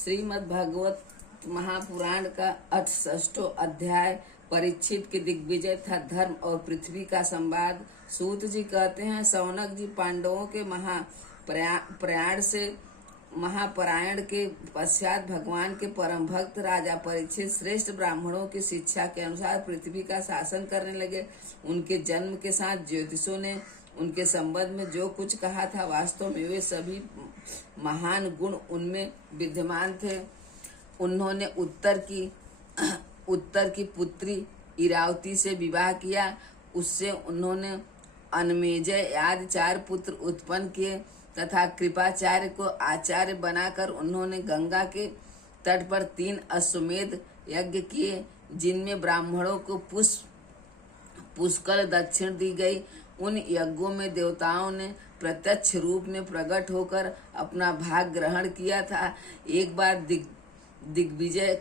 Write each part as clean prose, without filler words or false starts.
श्रीमद् भागवत महापुराण का 68वां अध्याय परीक्षित के दिग्विजय तथा धर्म और पृथ्वी का संवाद। सूत जी कहते हैं, शौनक जी पांडवों के महापरायण के पश्चात भगवान के परम भक्त राजा परीक्षित श्रेष्ठ ब्राह्मणों की शिक्षा के अनुसार पृथ्वी का शासन करने लगे। उनके जन्म के साथ ज्योतिषों ने उनके संबंध में जो कुछ कहा था, वास्तव में वे सभी महान गुण उनमें विद्यमान थे। उन्होंने उत्तर की पुत्री इरावती से विवाह किया। उससे उन्होंने अनमेजय आदि 4 पुत्र उत्पन्न किए तथा कृपाचार्य को आचार्य बनाकर उन्होंने गंगा के तट पर 3 अश्वमेध यज्ञ किए, जिनमें ब्राह्मणों को पुष्कल दक्षिण दी गई। उन यज्ञों में देवताओं ने प्रत्यक्ष रूप में प्रकट होकर अपना भाग ग्रहण किया था। एक बार दिग्विजय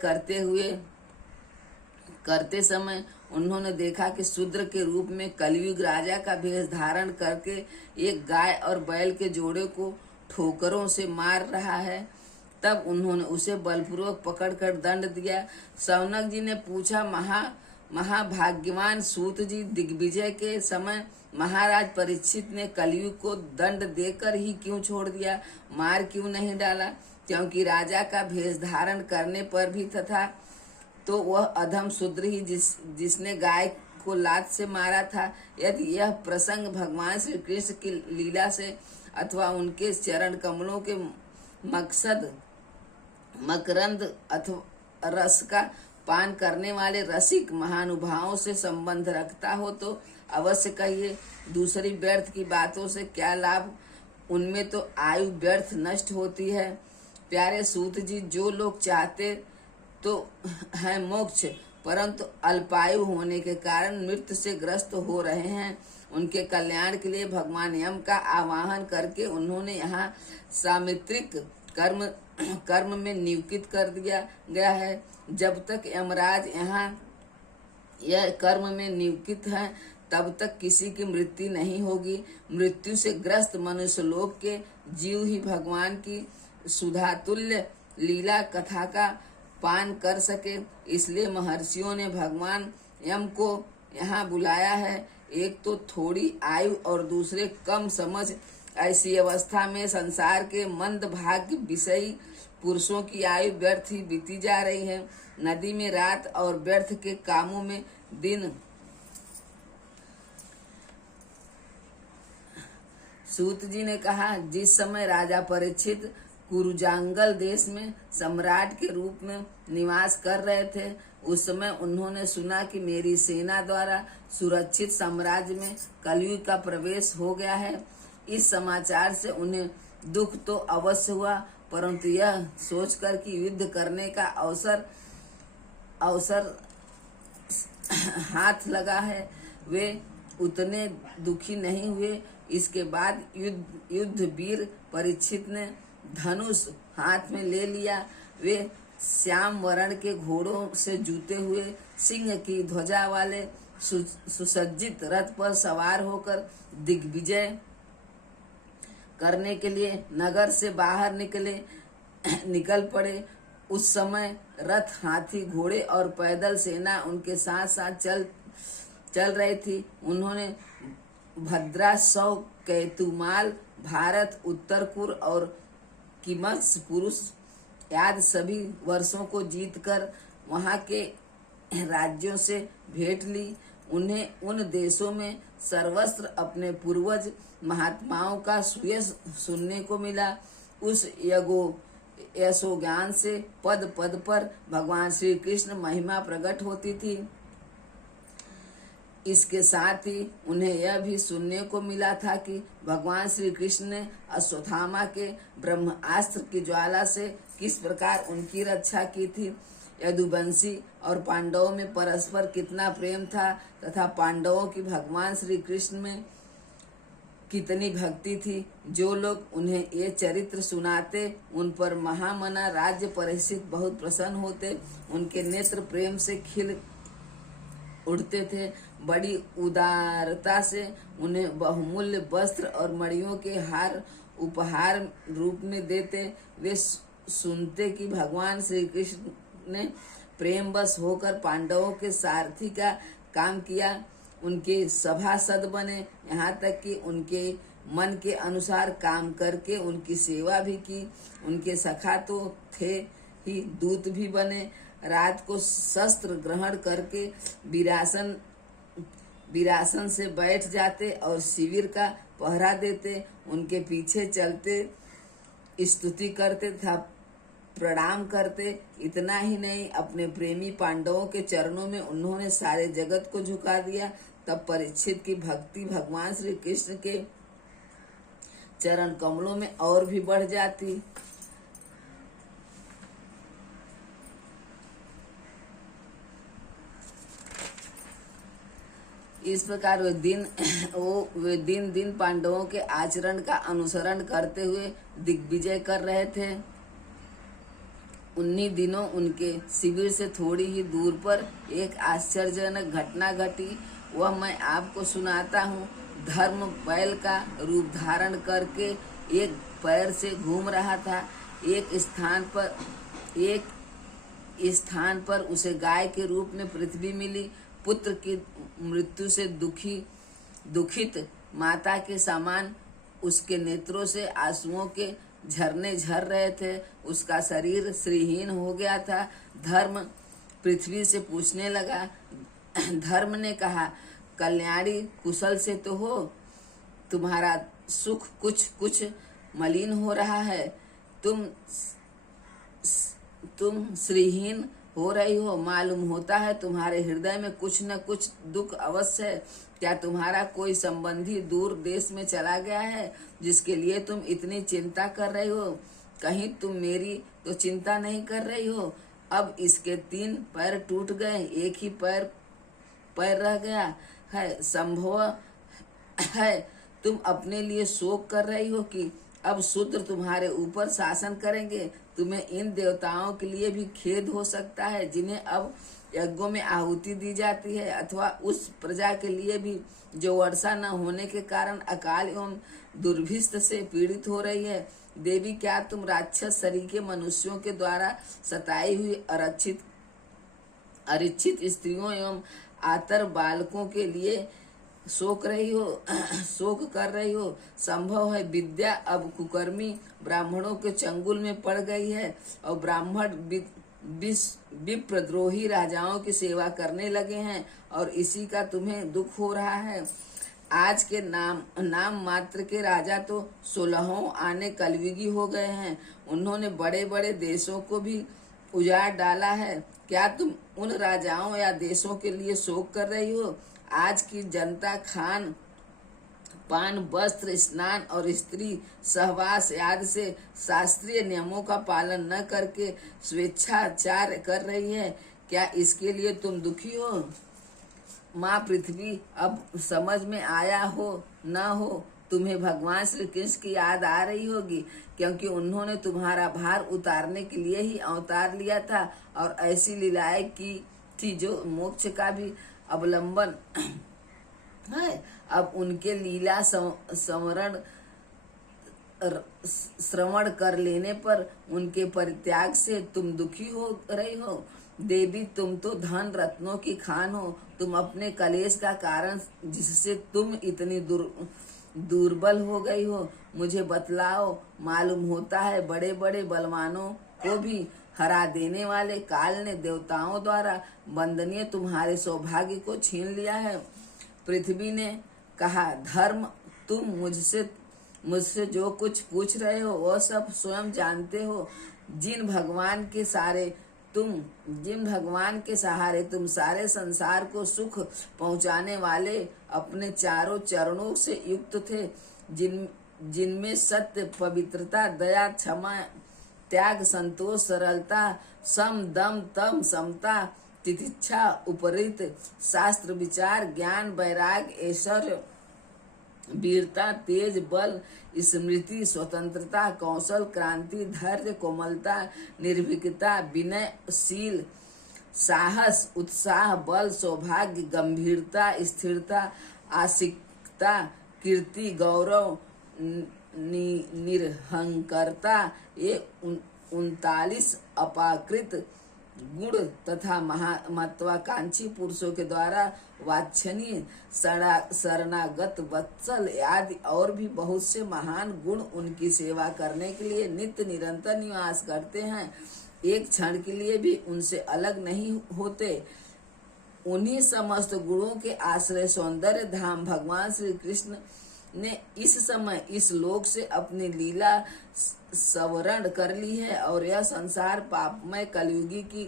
करते समय उन्होंने देखा कि शूद्र के रूप में कलियुग राजा का भेष धारण करके एक गाय और बैल के जोड़े को ठोकरों से मार रहा है। तब उन्होंने उसे बलपूर्वक पकड़कर दंड दिया। शौनक जी ने पूछा, महाभाग्यवान सूत जी, दिग्विजय के समय महाराज परीक्षित ने कलियुग को दंड देकर ही क्यों छोड़ दिया, मार क्यों नहीं डाला? क्योंकि राजा का भेष धारण करने पर भी तथा तो वह अधम शूद्र ही जिसने गाय को लात से मारा था। यदि यह प्रसंग भगवान श्री कृष्ण की लीला से अथवा उनके चरण कमलों के मकरंद अथवा रस का पान करने वाले रसिक महानुभावों से संबंध रखता हो तो अवश्य कहिए। दूसरी व्यर्थ की बातों से क्या लाभ, उनमें तो आयु व्यर्थ नष्ट होती है। प्यारे सूत जी, जो लोग चाहते तो है मोक्ष, परंतु अल्पायु होने के कारण मृत्यु से ग्रस्त हो रहे हैं, उनके कल्याण के लिए भगवान यम का आवाहन करके उन्होंने यहाँ सामित्रिक कर्म में नियुक्त कर दिया गया है। जब तक यमराज यहाँ यह कर्म में नियुक्त है, तब तक किसी की मृत्यु नहीं होगी। मृत्यु से ग्रस्त मनुष्य लोक के जीव ही भगवान की सुधातुल्य लीला कथा का पान कर सके। इसलिए महर्षियों ने भगवान यम को यहाँ बुलाया है। एक तो थोड़ी आयु और दूसरे कम समझ, ऐसी अवस्था में संसार के मंद भाग्य विषयी पुरुषों की आयु व्यर्थ ही बीती जा रही है। नदी में रात और व्यर्थ के कामों में दिन। सूत जी ने कहा, जिस समय राजा परीक्षित कुरुजांगल देश में सम्राट के रूप में निवास कर रहे थे, उस समय उन्होंने सुना कि मेरी सेना द्वारा सुरक्षित साम्राज्य में कलयुग का प्रवेश हो गया है। इस समाचार से उन्हें दुख तो अवश्य हुआ, परंतु यह सोचकर कि युद्ध करने का अवसर हाथ लगा है, वे उतने दुखी नहीं हुए। इसके बाद युद्ध वीर परीक्षित ने धनुष हाथ में ले लिया। वे श्याम वर्ण के घोड़ों से जूते हुए सिंह की ध्वजा वाले सुसज्जित रथ पर सवार होकर दिग्विजय करने के लिए नगर से बाहर निकल पड़े। उस समय रथ, हाथी, घोड़े और पैदल सेना उनके साथ साथ चल रही थी। उन्होंने भद्रासव, कैतुमाल, भारत, उत्तरपुर और किमस पुरुष आदि सभी वर्षों को जीतकर वहां के राज्यों से भेंट ली। उन्हें उन देशों में सर्वस्त्र अपने पूर्वज महात्माओं का सुयश सुनने को मिला। उस यशोज्ञान से पद पद पर भगवान श्री कृष्ण महिमा प्रकट होती थी। इसके साथ ही उन्हें यह भी सुनने को मिला था कि भगवान श्री कृष्ण ने अश्वत्थामा के ब्रह्मास्त्र की ज्वाला से किस प्रकार उनकी रक्षा की थी। यदुवंशी और पांडवों में परस्पर कितना प्रेम था तथा पांडवों की भगवान श्री कृष्ण में कितनी भक्ति थी। जो लोग उन्हें ये चरित्र सुनाते, उन पर महामना राज्य परीक्षित बहुत प्रसन्न होते। उनके नेत्र प्रेम से खिल उड़ते थे। बड़ी उदारता से उन्हें बहुमूल्य वस्त्र और मणियों के हार उपहार रूप में देते। वे सुनते कि भगवान श्री कृष्ण ने प्रेमवश होकर पांडवों के सारथी का काम किया, उनके सभासद बने, यहाँ तक कि उनके मन के अनुसार काम करके उनकी सेवा भी की। उनके सखा तो थे ही, दूत भी बने। रात को शस्त्र ग्रहण करके वीरासन से बैठ जाते और शिविर का पहरा देते। उनके पीछे चलते, स्तुति करते तथा प्रणाम करते। इतना ही नहीं, अपने प्रेमी पांडवों के चरणों में उन्होंने सारे जगत को झुका दिया। तब परीक्षित की भक्ति भगवान श्री कृष्ण के चरण कमलों में और भी बढ़ जाती। इस प्रकार वे दिन दिन पांडवों के आचरण का अनुसरण करते हुए दिग्विजय कर रहे थे। उन्हीं दिनों उनके शिविर से थोड़ी ही दूर पर एक आश्चर्यजनक घटना घटी। वह मैं आपको सुनाता हूँ। धर्म बैल का रूप धारण करके एक पैर से घूम रहा था। एक स्थान पर उसे गाय के रूप में पृथ्वी मिली। पुत्र की मृत्यु से दुखित माता के समान उसके नेत्रों से आंसुओं के झरने झर रहे थे। उसका शरीर श्रीहीन हो गया था। धर्म पृथ्वी से पूछने लगा। धर्म ने कहा, कल्याणी कुशल से तो हो, तुम्हारा सुख कुछ मलिन हो रहा है। तुम श्रीहीन हो रही हो। मालूम होता है तुम्हारे हृदय में कुछ न कुछ दुख अवश्य है। क्या तुम्हारा कोई संबंधी दूर देश में चला गया है जिसके लिए तुम इतनी चिंता कर रही हो? कहीं तुम मेरी तो चिंता नहीं कर रही हो? अब इसके 3 पैर टूट गए, एक ही पैर रह गया है। संभव है तुम अपने लिए शोक कर रही हो कि अब शूद्र तुम्हारे ऊपर शासन करेंगे। तुम्हें इन देवताओं के लिए भी खेद हो सकता है जिन्हें अब यज्ञों में आहुति दी जाती है, अथवा उस प्रजा के लिए भी जो वर्षा न होने के कारण अकाल एवं दुर्भिक्ष से पीड़ित हो रही है। देवी, क्या तुम राक्षस सरीखे मनुष्यों के द्वारा सताई हुई अरिच्छित स्त्रियों एवं आतर बालकों के लिए शोक कर रही हो? संभव है विद्या अब कुकर्मी ब्राह्मणों के चंगुल में पड़ गई है और ब्राह्मण विप्रद्रोही राजाओं की सेवा करने लगे हैं और इसी का तुम्हें दुख हो रहा है। आज के नाम मात्र के राजा तो 16 आने कलयुगी हो गए हैं। उन्होंने बड़े बड़े देशों को भी उजाड़ डाला है। क्या तुम उन राजाओं या देशों के लिए शोक कर रही हो? आज की जनता खान पान, वस्त्र, स्नान और स्त्री सहवास आदि से शास्त्रीय नियमों का पालन न करके स्वेच्छाचार कर रही है। क्या इसके लिए तुम दुखी हो? माँ पृथ्वी, अब समझ में आया हो न हो, तुम्हें भगवान श्री कृष्ण की याद आ रही होगी, क्योंकि उन्होंने तुम्हारा भार उतारने के लिए ही अवतार लिया था और ऐसी लीलाएं की थी जो मोक्ष का भी अवलंबन है। अब उनके लीला श्रवण कर लेने पर उनके परित्याग से तुम दुखी हो रही हो। देवी, तुम तो धन रत्नों की खान हो। तुम अपने कलेश का कारण जिससे तुम इतनी दुर्बल हो गई हो, मुझे बतलाओ। मालूम होता है बड़े बड़े बलवानों को भी हरा देने वाले काल ने देवताओं द्वारा वंदनीय तुम्हारे सौभाग्य को छीन लिया है। पृथ्वी ने कहा, धर्म, तुम मुझसे जो कुछ पूछ रहे हो वह सब स्वयं जानते हो। जिन भगवान के सहारे तुम सारे संसार को सुख पहुंचाने वाले अपने चारों चरणों से युक्त थे, जिनमें सत्य, पवित्रता, दया, क्षमा, त्याग, संतोष, सरलता, सम, दम, तम, समता, तितिक्षा, उपरीत, शास्त्र विचार, ज्ञान, वैराग, ऐश्वर्य, वीरता, तेज, बल, स्मृति, स्वतंत्रता, कौशल, क्रांति, धैर्य, कोमलता, निर्भीकता, विनय, शील, साहस, उत्साह, बल, सौभाग्य, गंभीरता, स्थिरता, आसिकता, कीर्ति, गौरव, निरहंकारता, ये 39 अपाकृत गुण तथा महत्वाकांक्षी पुरुषों के द्वारा वांछनीय शरणागत वत्सल आदि और भी बहुत से महान गुण उनकी सेवा करने के लिए नित्य निरंतर निवास करते हैं, एक क्षण के लिए भी उनसे अलग नहीं होते। उन्हीं समस्त गुणों के आश्रय सौंदर्य धाम भगवान श्री कृष्ण ने इस समय इस लोक से अपनी लीला सवरण कर ली है और यह संसार पापमय कलयुगी की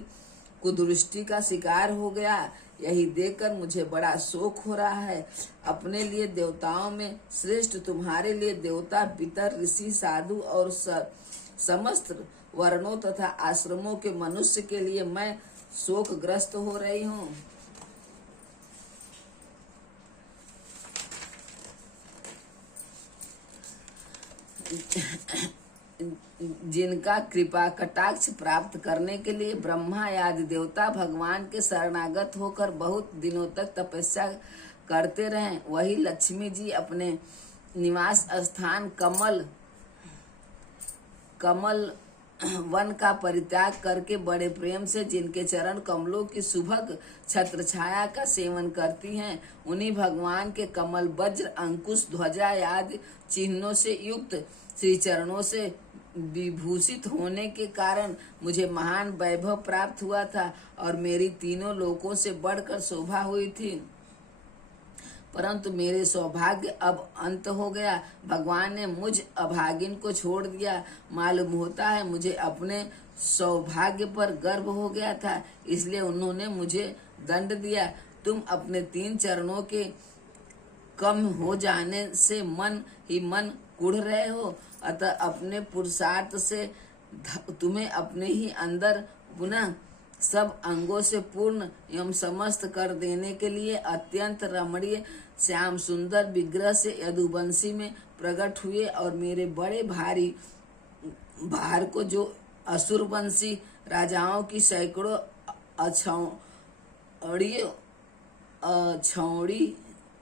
कुदृष्टि का शिकार हो गया। यही देखकर मुझे बड़ा शोक हो रहा है। अपने लिए देवताओं में श्रेष्ठ तुम्हारे लिए देवता, पितर, ऋषि, साधु और समस्त वर्णों तथा आश्रमों के मनुष्य के लिए मैं शोकग्रस्त हो रही हूँ। जिनका कृपा कटाक्ष प्राप्त करने के लिए ब्रह्मा आदि देवता भगवान के शरणागत होकर बहुत दिनों तक तपस्या करते रहे, वही लक्ष्मी जी अपने निवास स्थान कमल वन का परित्याग करके बड़े प्रेम से जिनके चरण कमलों की सुभग छत्र छाया का सेवन करती हैं, उन्हीं भगवान के कमल वज्र अंकुश ध्वजा आदि चिन्हों से युक्त श्री चरणों से विभूषित होने के कारण मुझे महान वैभव प्राप्त हुआ था और मेरी तीनों लोकों से बढ़कर शोभा हुई थी। परंतु मेरे सौभाग्य अब अंत हो गया। भगवान ने मुझ अभागिन को छोड़ दिया। मालूम होता है मुझे अपने सौभाग्य पर गर्व हो गया था, इसलिए उन्होंने मुझे दंड दिया। तुम अपने 3 चरणों के कम हो जाने से मन ही मन कुढ़ रहे हो, अतः अपने पुरुषार्थ से तुम्हें अपने ही अंदर पुनः सब अंगों से पूर्ण एवं समस्त कर देने के लिए अत्यंत रमणीय श्याम सुंदर विग्रह से यदुवंशी में प्रकट हुए और मेरे बड़े भारी भार को जो असुरवंशी राजाओं की सैकड़ों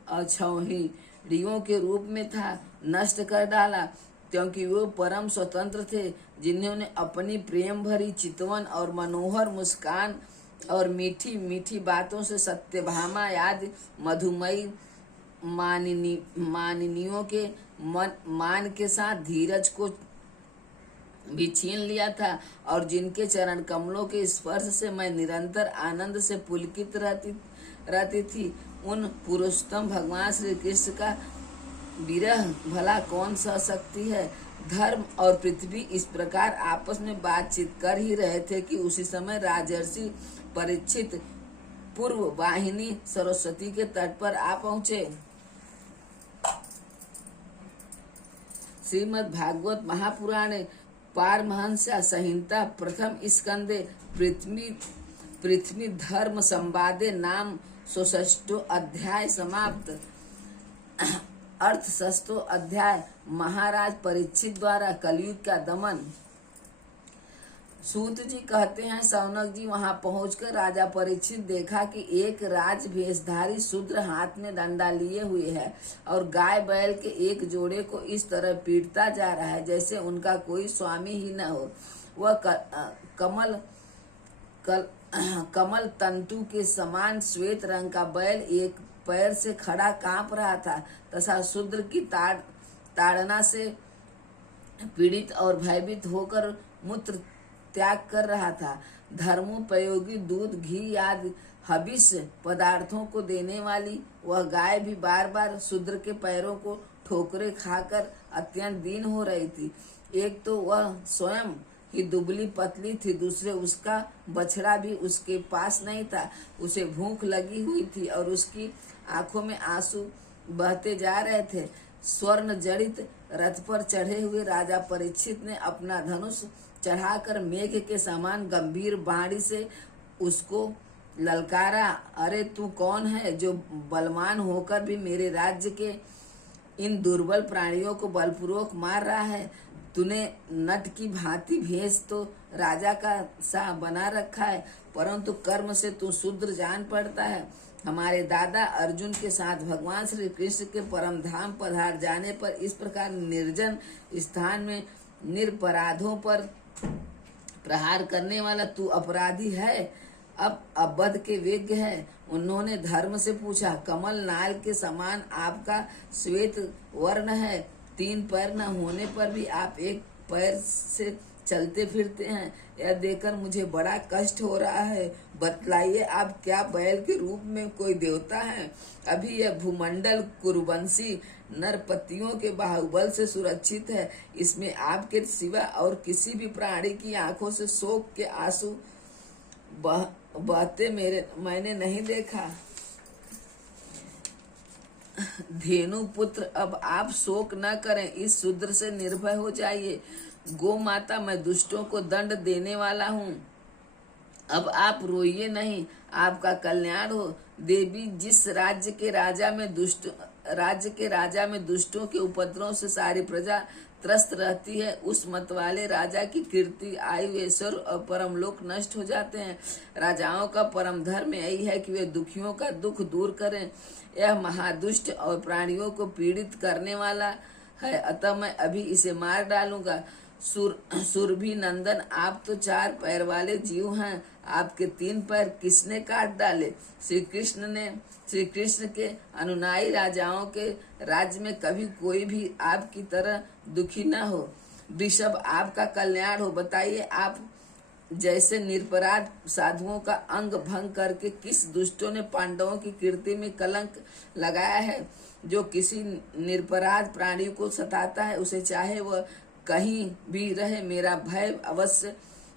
अछौड़ियों के रूप में था नष्ट कर डाला, क्योंकि वो परम स्वतंत्र थे, जिन्होंने अपनी प्रेम भरी चितवन और मनोहर मुस्कान और मीठी मीठी बातों से सत्यभामा आदि मधुमयी मानिनियों के मान के साथ धीरज को भी छीन लिया था और जिनके चरण कमलों के स्पर्श से मैं निरंतर आनंद से पुलकित रहती थी, उन पुरुषोत्तम भगवान श्री कृष्ण का विरह भला कौन सह सकती है। धर्म और पृथ्वी इस प्रकार आपस में बातचीत कर ही रहे थे कि उसी समय राजर्षि परीक्षित पूर्व वाहिनी सरस्वती के तट पर आ पहुंचे। श्रीमद् भागवत महापुराणे पारमहंस्य संहिता प्रथम स्कंदे पृथ्वी धर्म संवादे नाम 66 अध्याय समाप्त। अर्थ 6 अध्याय महाराज परीक्षित द्वारा कलयुग का दमन। सूत जी कहते हैं, सौनक जी वहां पहुंचकर राजा परीक्षित देखा कि एक राज भेषधारी शूद्र हाथ में डंडा लिए हुए है और गाय बैल के एक जोड़े को इस तरह पीटता जा रहा है जैसे उनका कोई स्वामी ही न हो। वह कमल तंतु के समान श्वेत रंग का बैल एक पैर से खड़ा कांप रहा था तथा शूद्र की ताड़ना से पीड़ित और भयभीत होकर मूत्र त्याग कर रहा था। धर्मोपयोगी दूध, घी आदि हविष्य पदार्थों को देने वाली वह गाय भी बार बार शूद्र के पैरों को ठोकरे खाकर अत्यंत दीन हो रही थी। एक तो वह स्वयं ही दुबली पतली थी, दूसरे उसका बछड़ा भी उसके पास नहीं था। उसे भूख लगी हुई थी और उसकी आंखों में आंसू बहते जा रहे थे। स्वर्ण जड़ित रथ पर चढ़े हुए राजा परीक्षित ने अपना धनुष चढ़ाकर मेघ के समान गंभीर बाणी से उसको ललकारा, अरे तू कौन है जो बलवान होकर भी मेरे राज्य के इन दुर्बल प्राणियों को बलपूर्वक मार रहा है। तूने नट की भांति भेष तो राजा का सा बना रखा है, परंतु कर्म से तू शूद्र जान पड़ता है। हमारे दादा अर्जुन के साथ भगवान श्री कृष्ण के परम धाम पधार जाने पर इस प्रकार निर्जन स्थान में निरपराधों पर प्रहार करने वाला तू अपराधी है, अब वध के वेग है। उन्होंने धर्म से पूछा, कमल नाल के समान आपका श्वेत वर्ण है, 3 पैर न होने पर भी आप एक पैर से चलते फिरते हैं, यह देखकर मुझे बड़ा कष्ट हो रहा है। बतलाइए, आप क्या बैल के रूप में कोई देवता है? अभी यह भूमंडल कुरुवंशी नरपतियों के बाहुबल से सुरक्षित है, इसमें आपके सिवा और किसी भी प्राणी की आंखों से शोक के आंसू बहते मैंने नहीं देखा। धेनु पुत्र, अब आप शोक न करें, इस शूद्र से निर्भय हो जाइए। गो माता, मैं दुष्टों को दंड देने वाला हूँ, अब आप रोइए नहीं, आपका कल्याण हो। देवी, जिस राज्य के राजा में दुष्टों के उपद्रव से सारी प्रजा त्रस्त रहती है, उस मत वाले राजा की कीर्ति, आयु, ऐश्वर्य और परमलोक नष्ट हो जाते हैं। राजाओं का परम धर्म यही है कि वे दुखियों का दुख दूर करें। यह महादुष्ट और प्राणियों को पीड़ित करने वाला है, अतः मैं अभी इसे मार डालूंगा। सुरभि नंदन, आप तो 4 पैर वाले जीव हैं, आपके 3 पैर किसने काट डाले? श्री कृष्ण के अनुनायी राजाओं के राज्य में कभी कोई भी आपकी तरह दुखी न हो। वृषभ, आपका कल्याण हो। बताइए, आप जैसे निरपराध साधुओं का अंग भंग करके किस दुष्टों ने पांडवों की कीर्ति में कलंक लगाया है? जो किसी निरपराध प्राणी को सताता है, उसे चाहे वह कहीं भी रहे, मेरा भय अवश्य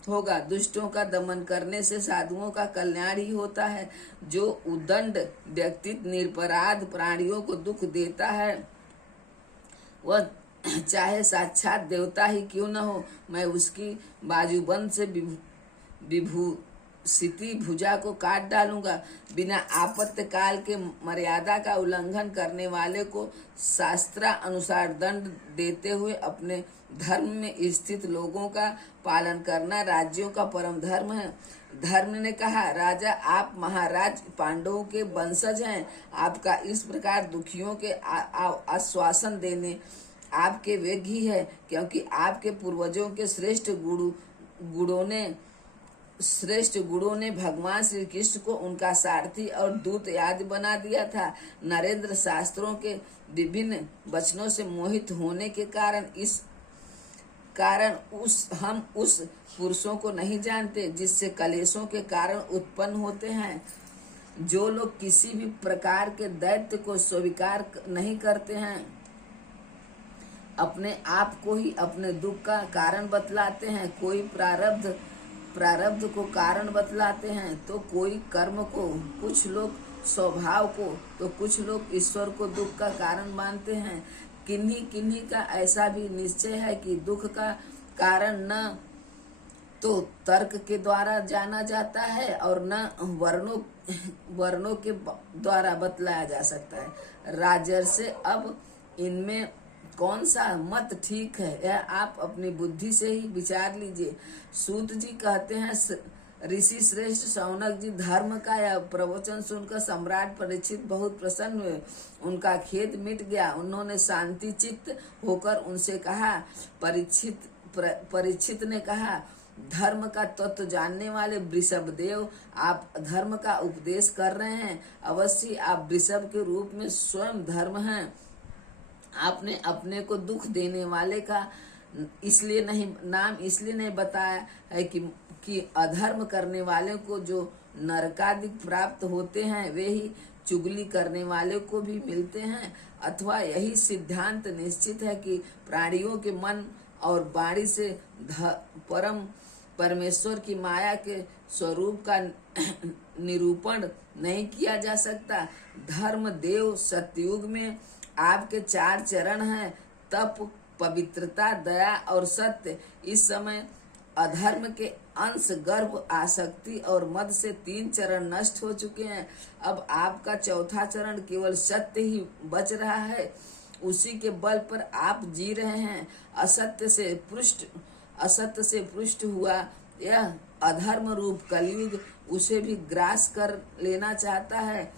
होगा। दुष्टों का दमन करने से साधुओं का कल्याण ही होता है। जो उदंड व्यक्ति निरपराध प्राणियों को दुख देता है, वह चाहे साक्षात देवता ही क्यों न हो, मैं उसकी बाजूबंद से विभूषित भुजा को काट डालूंगा। बिना आपत्ति काल के मर्यादा का उल्लंघन करने वाले को शास्त्र अनुसार दंड देते हुए अपने धर्म में स्थित लोगों का पालन करना राज्यों का परम धर्म है। धर्म ने कहा, राजा, आप महाराज पांडवों के वंशज हैं, आपका इस प्रकार दुखियों के आश्वासन देने आपके वेग ही है, क्योंकि आपके पूर्वजों के श्रेष्ठ गुणों ने भगवान श्री कृष्ण को उनका सारथी और दूत याद बना दिया था। नरेंद्र, शास्त्रों के विभिन्न वचनों से मोहित होने के कारण हम उस पुरुषों को नहीं जानते जिससे कलेशों के कारण उत्पन्न होते हैं। जो लोग किसी भी प्रकार के दैत्य को स्वीकार नहीं करते हैं, अपने आप को ही अपने दुख का कारण बतलाते हैं। कोई प्रारब्ध को कारण बतलाते हैं, तो कोई कर्म को, कुछ लोग स्वभाव को, तो कुछ लोग ईश्वर को दुख का कारण मानते हैं। किन्हीं का ऐसा भी निश्चय है कि दुख का कारण न तो तर्क के द्वारा जाना जाता है और न वर्णों के द्वारा बतलाया जा सकता है। राजर्षि, अब इनमें कौन सा मत ठीक है, यह आप अपनी बुद्धि से ही विचार लीजिए। सूत जी कहते हैं, ऋषि श्रेष्ठ शौनक जी, धर्म का यह प्रवचन सुनकर सम्राट परीक्षित बहुत प्रसन्न हुए, उनका खेद मिट गया। उन्होंने शांति चित्त होकर उनसे कहा, परीक्षित ने कहा, धर्म का तत्व जानने वाले वृषभ देव, आप धर्म का उपदेश कर रहे हैं। अवश्य आप वृषभ के रूप में स्वयं धर्म हैं। आपने अपने को दुख देने वाले का नाम इसलिए नहीं बताया है कि अधर्म करने वाले को जो नरकादिक प्राप्त होते हैं, वे ही चुगली करने वाले को भी मिलते हैं, अथवा यही सिद्धांत निश्चित है कि प्राणियों के मन और वाणी से परमेश्वर की माया के स्वरूप का निरूपण नहीं किया जा सकता। धर्म देव, सतयुग में आपके 4 चरण हैं, तप, पवित्रता, दया और सत्य। इस समय अधर्म के अंश, गर्भ, आसक्ति और मद से 3 चरण नष्ट हो चुके हैं। अब आपका 4था चरण केवल सत्य ही बच रहा है, उसी के बल पर आप जी रहे हैं। असत्य से पुष्ट हुआ यह अधर्म रूप कलयुग उसे भी ग्रास कर लेना चाहता है।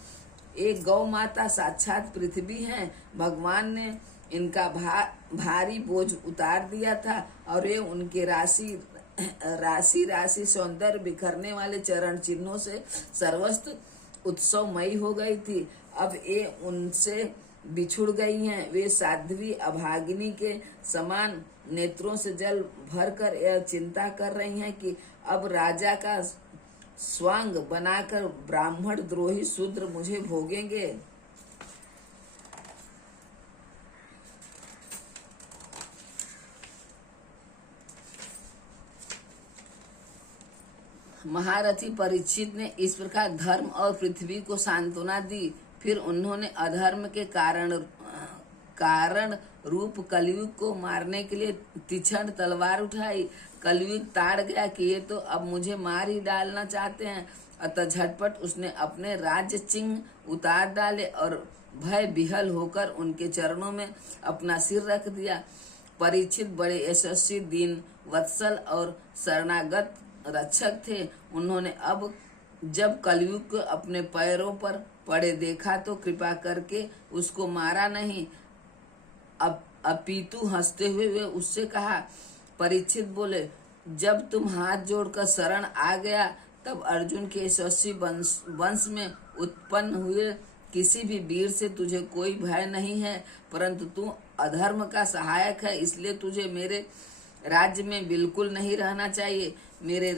एक गौ माता साक्षात पृथ्वी है, भगवान ने इनका भारी बोझ उतार दिया था और ये उनके राशि राशि सौंदर्य बिखरने वाले चरण चिन्हों से सर्वस्व उत्सवमयी हो गई थी। अब ये उनसे बिछुड़ गई हैं। वे साध्वी अभागिनी के समान नेत्रों से जल भरकर यह चिंता कर रही हैं कि अब राजा का स्वांग बनाकर ब्राह्मण द्रोही शूद्र मुझे भोगेंगे। महारथी परीक्षित ने इस प्रकार धर्म और पृथ्वी को सांत्वना दी। फिर उन्होंने अधर्म के कारण रूप कलयुग को मारने के लिए तीक्ष्ण तलवार उठाई। कलयुग ताड़ गया कि ये तो अब मुझे मार ही डालना चाहते हैं। अतः झटपट उसने अपने राज्य चिन्ह उतार डाले और भय विहल होकर उनके चरणों में अपना सिर रख दिया। परीक्षित बड़े यशस्वी दीन वत्सल और शरणागत रक्षक थे। उन्होंने अब जब कलयुग को अपने पैरों पर पड़े देखा तो कृपा करके उसको मारा नहीं, अपितु हंसते हुए वे उससे कहा। परीक्षित बोले, जब तुम हाथ जोड़कर शरण आ गया तब अर्जुन के यशस्वी वंश में उत्पन्न हुए किसी भी वीर से तुझे कोई भय नहीं है, परंतु तू अधर्म का सहायक है, इसलिए तुझे मेरे राज्य में बिल्कुल नहीं रहना चाहिए। मेरे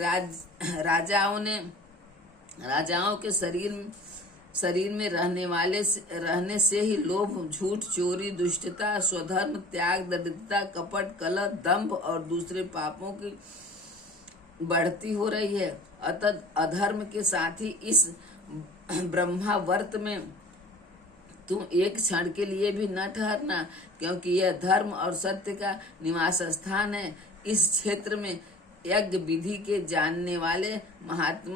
राजाओं के शरीर में रहने से ही लोभ, झूठ, चोरी, दुष्टता, स्वधर्म त्याग, दरिद्रता, कपट, कलह, दंभ और दूसरे पापों की बढ़ती हो रही है। अतः अधर्म के साथ ही इस ब्रह्मावर्त में तुम एक क्षण के लिए भी न ठहरना, क्योंकि यह धर्म और सत्य का निवास स्थान है। इस क्षेत्र में यज्ञ विधि के जानने वाले महात्मा